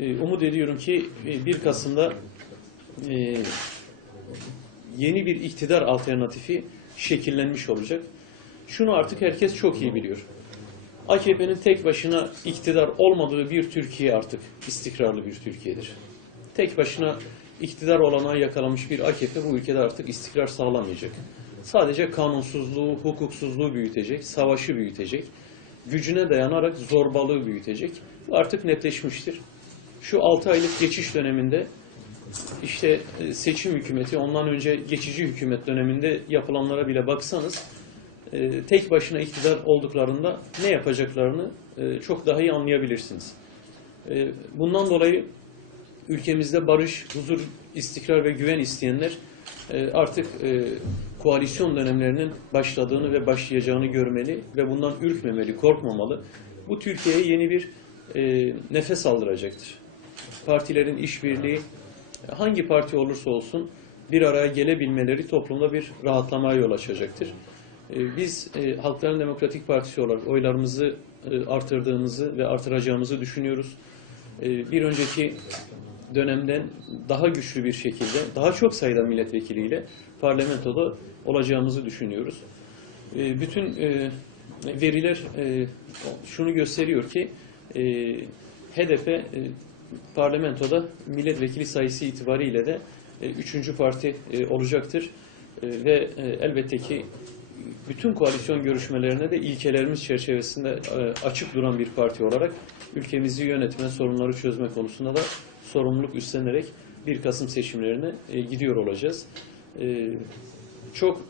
E, umut ediyorum ki e, 1 Kasım'da e, yeni bir iktidar alternatifi şekillenmiş olacak. Şunu artık herkes çok iyi biliyor. AKP'nin tek başına iktidar olmadığı bir Türkiye artık istikrarlı bir Türkiye'dir. Tek başına iktidar olanağı yakalamış bir AKP bu ülkede artık istikrar sağlamayacak. Sadece kanunsuzluğu, hukuksuzluğu büyütecek, savaşı büyütecek, gücüne dayanarak zorbalığı büyütecek. Bu artık netleşmiştir. Şu 6 aylık geçiş döneminde işte e, seçim hükümeti, ondan önce geçici hükümet döneminde yapılanlara bile baksanız e, tek başına iktidar olduklarında ne yapacaklarını e, çok daha iyi anlayabilirsiniz. Bundan dolayı ülkemizde barış, huzur, istikrar ve güven isteyenler artık koalisyon dönemlerinin başladığını ve başlayacağını görmeli ve bundan ürkmemeli, korkmamalı. Bu Türkiye'ye yeni bir nefes aldıracaktır. Partilerin işbirliği, hangi parti olursa olsun bir araya gelebilmeleri toplumda bir rahatlamaya yol açacaktır. E, Biz e, Halkların Demokratik Partisi olarak oylarımızı e, artırdığımızı ve artıracağımızı düşünüyoruz. E, Bir önceki dönemden daha güçlü bir şekilde, daha çok sayıda milletvekiliyle parlamentoda olacağımızı düşünüyoruz. E, Bütün e, veriler şunu gösteriyor ki HDP parlamentoda milletvekili sayısı itibariyle de e, üçüncü parti e, olacaktır. E, Ve e, elbette ki bütün koalisyon görüşmelerine de ilkelerimiz çerçevesinde e, açık duran bir parti olarak ülkemizi yönetme, sorunları çözme konusunda da sorumluluk üstlenerek 1 Kasım seçimlerine e, gidiyor olacağız. E, Çok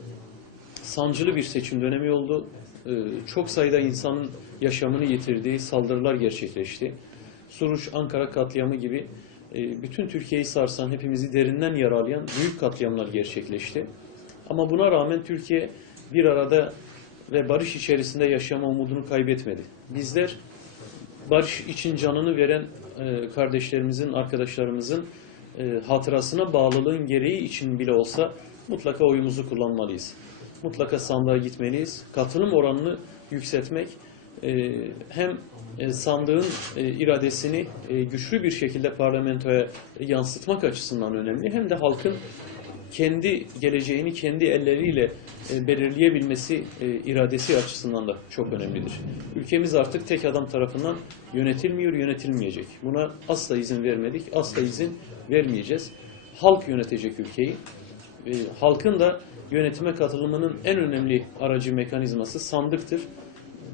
sancılı bir seçim dönemi oldu. E, Çok sayıda insanın yaşamını yitirdiği saldırılar gerçekleşti. Suruç, Ankara katliamı gibi e, bütün Türkiye'yi sarsan, hepimizi derinden yaralayan büyük katliamlar gerçekleşti. Ama buna rağmen Türkiye bir arada ve barış içerisinde yaşama umudunu kaybetmedi. Bizler barış için canını veren e, kardeşlerimizin, arkadaşlarımızın e, hatırasına bağlılığın gereği için bile olsa mutlaka oyumuzu kullanmalıyız. Mutlaka sandığa gitmeliyiz. Katılım oranını yükseltmek hem e, sandığın e, iradesini e, güçlü bir şekilde parlamentoya yansıtmak açısından önemli. Hem de halkın kendi geleceğini kendi elleriyle e, belirleyebilmesi e, iradesi açısından da çok önemlidir. Ülkemiz artık tek adam tarafından yönetilmiyor, yönetilmeyecek. Buna asla izin vermedik, asla izin vermeyeceğiz. Halk yönetecek ülkeyi. E, halkın da yönetime katılımının en önemli aracı mekanizması sandıktır.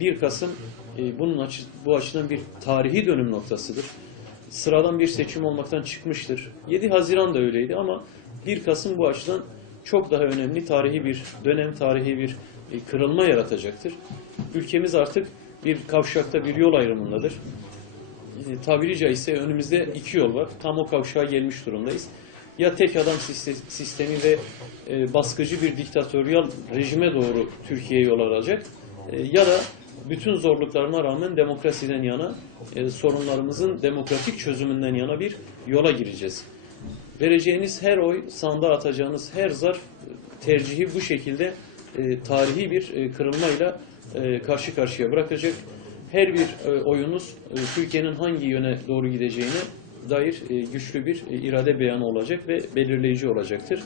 1 Kasım e, bunun açı, bu açıdan bir tarihi dönüm noktasıdır. Sıradan bir seçim olmaktan çıkmıştır. 7 Haziran da öyleydi ama 1 Kasım bu açıdan çok daha önemli tarihi bir dönem, tarihi bir e, kırılma yaratacaktır. Ülkemiz artık bir kavşakta bir yol ayrımındadır. E, tabiri caizse önümüzde iki yol var. Tam o kavşağa gelmiş durumdayız. Ya tek adam siste- sistemi ve e, baskıcı bir diktatöryal rejime doğru Türkiye yol alacak. E, ya da bütün zorluklarına rağmen demokrasiden yana, e, sorunlarımızın demokratik çözümünden yana bir yola gireceğiz. Vereceğiniz her oy, sandığa atacağınız her zar tercihi bu şekilde e, tarihi bir e, kırılmayla e, karşı karşıya bırakacak. Her bir e, oyunuz e, Türkiye'nin hangi yöne doğru gideceğine dair e, güçlü bir e, irade beyanı olacak ve belirleyici olacaktır.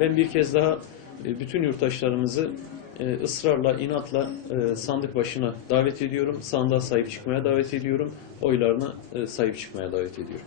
Ben bir kez daha e, bütün yurttaşlarımızı e, ısrarla, inatla e, sandık başına davet ediyorum. Sandığa sahip çıkmaya davet ediyorum. Oylarına e, sahip çıkmaya davet ediyorum.